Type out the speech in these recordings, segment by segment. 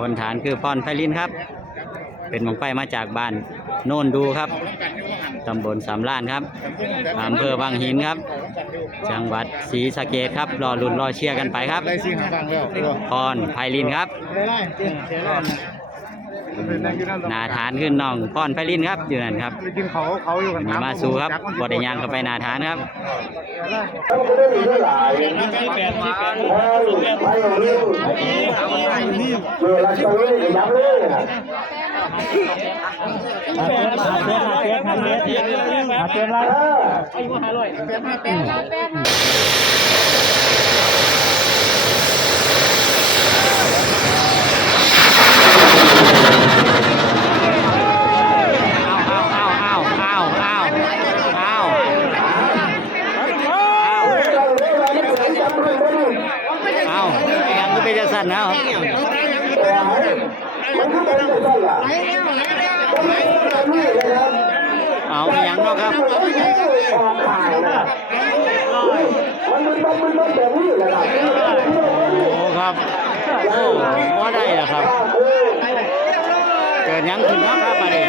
คนฐานคือพรไพลินครับ เป็นบังไฟมาจากบ้านโน่นดูครับ ตำบลสามล้านครับอำเภอบางหินครับ จังหวัดศรีสะเกดครับ รอลุ้นรอเชียร์กันไปครับได้ซิงหาฟังแล้วตัวพรไพลินครับได้ไล่จริ งเสียแล้วเป็นนั่งอยู่นั่นนาฐานขึ้นน้องพรไพลินครับอยู่นั่นครับไปกินเขาเขาอยู่กันมีมาสู้ครับบไดยางเข้าไปนาฐานครับเอาเอาเอาเอาเอาเอาเอาเอายังก็ เป็นจะสั่นนะเอาอีหยังเนาะครับโอ้ครับโอ้ว่ได้ล้วครับ เกิดยังขึ้นเนาะครับมาดิ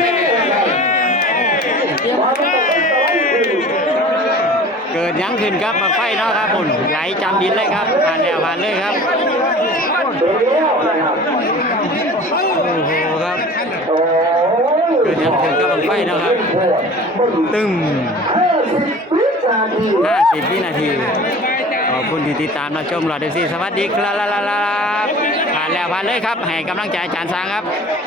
เกิดยังขึ้นครับมาไฟเนาะครับคุณไหลจำดินเลยครับผ่านแล้วผ่านเลยครับโอ้โหครับเกิดยังขึ้นกับบังไฟเนาะครับ ตึ้ง50วินาทีขอบคุณที่ติดตามรับชมเราด้วยสิสวัสดีครับผ่านแล้วผ่านเลยครับให้กำลังใจอาจารย์ช้างครับ